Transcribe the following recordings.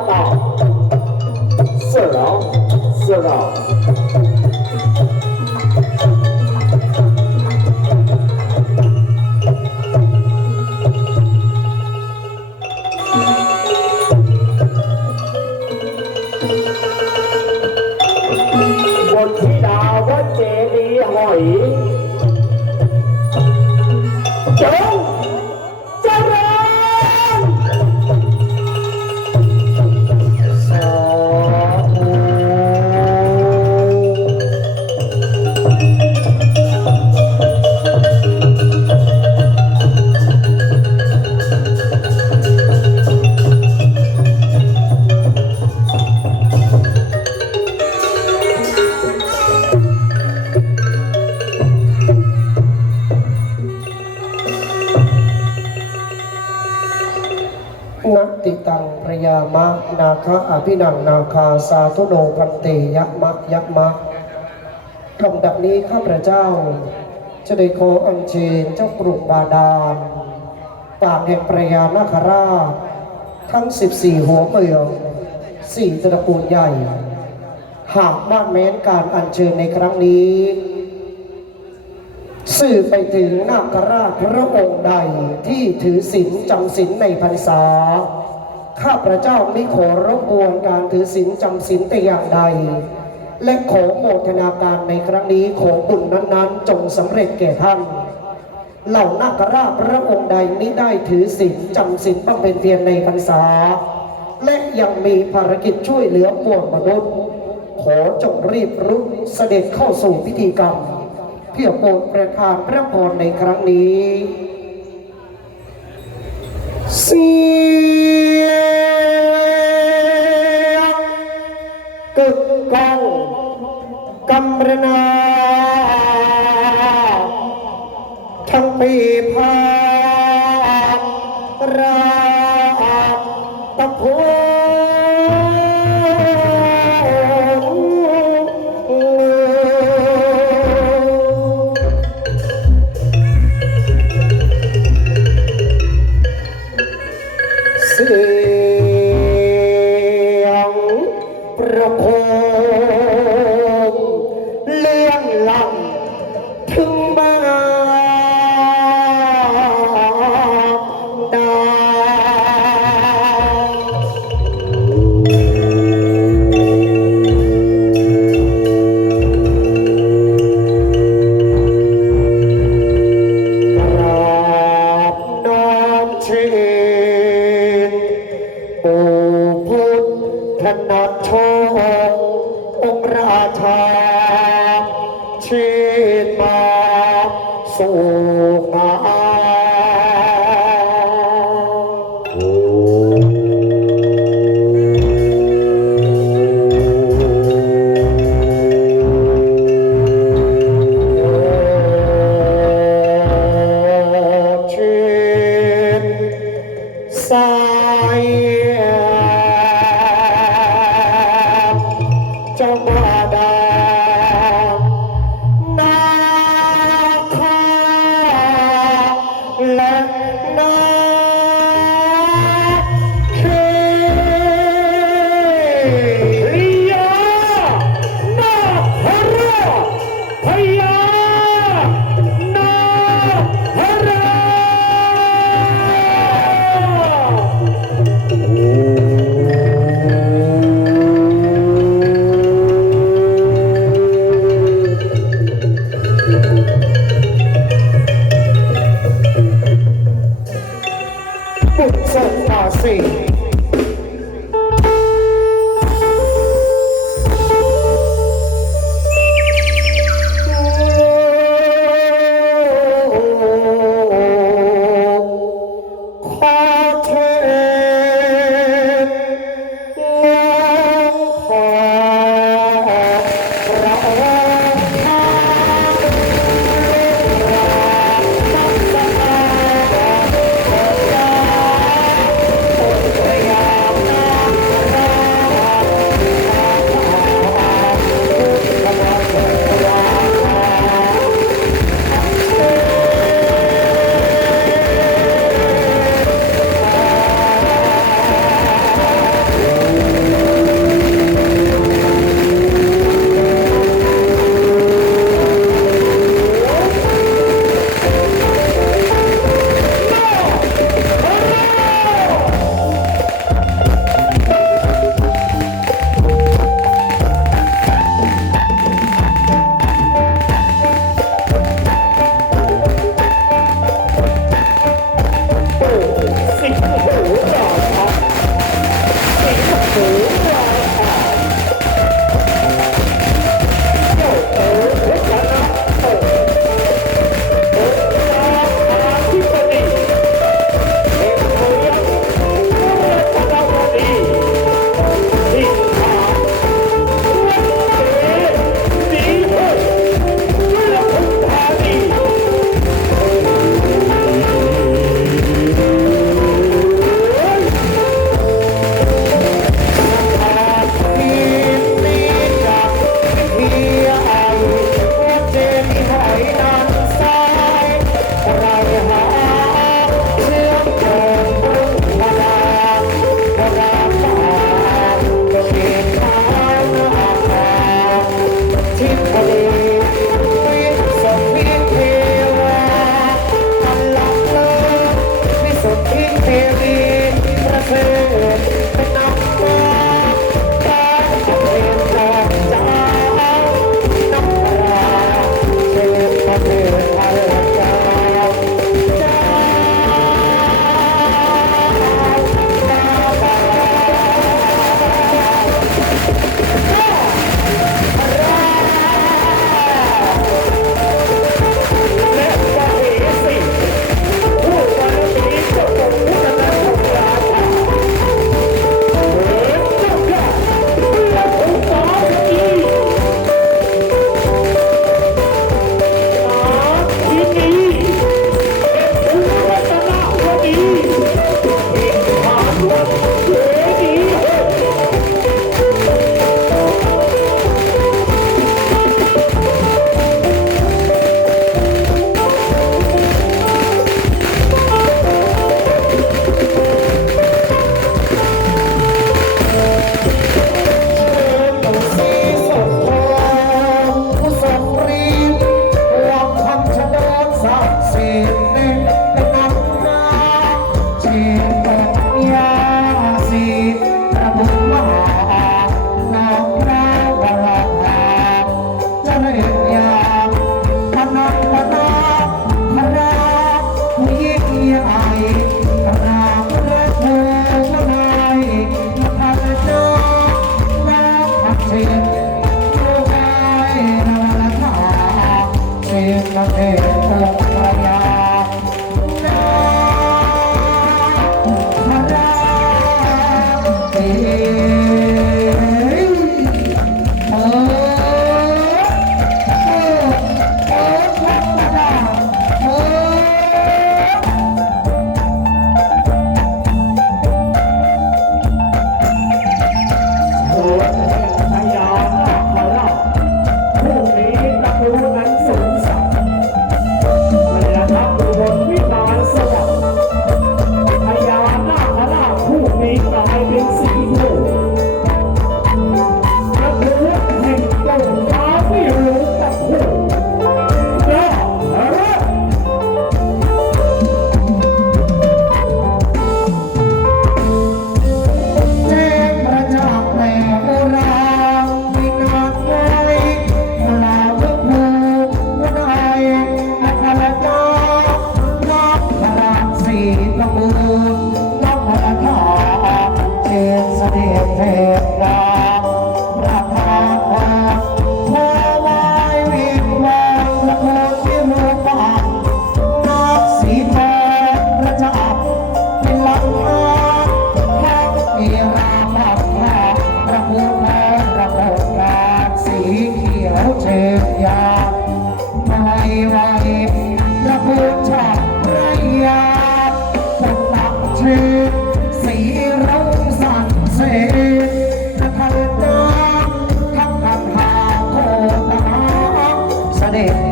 啊四郎四郎 นัตติตังประยามะนาคาอภินังนาคาสาธุโนพันเตยะมะยะมะลำดับนี้ข้าพระเจ้า จะได้ขออัญเชิญเจ้ากรุงบาดาลปากแห่งประยานาคราชทั้ง 14 หัวเมืองสี่ตระกูลใหญ่ หากบ้านแม้นการอัญเชิญในครั้งนี้ สื่อไปถึงนาคราชพระองค์ใดที่ถือศีลจำศีลในพรรษา ข้าพระเจ้าไม่ขอรบกวนการถือศีลจำศีลแต่อย่างใด และขอโมทนาการในครั้งนี้ขอบุญนั้นๆ จงสำเร็จแก่ท่าน เหล่านาคราชพระองค์ใดไม่ได้ถือศีลจำศีลบำเพ็ญเพียรในพรรษา และยังมีภารกิจช่วยเหลือมวลมนุษย์ ขอจงรีบรุกเสด็จเข้าสู่พิธีกรรม เพื่อโปรดประทานพระพรในครั้งนี้เสียงกึกกองกำรนาทั้งปี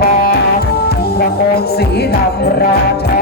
มาพระองค์สีดำราชา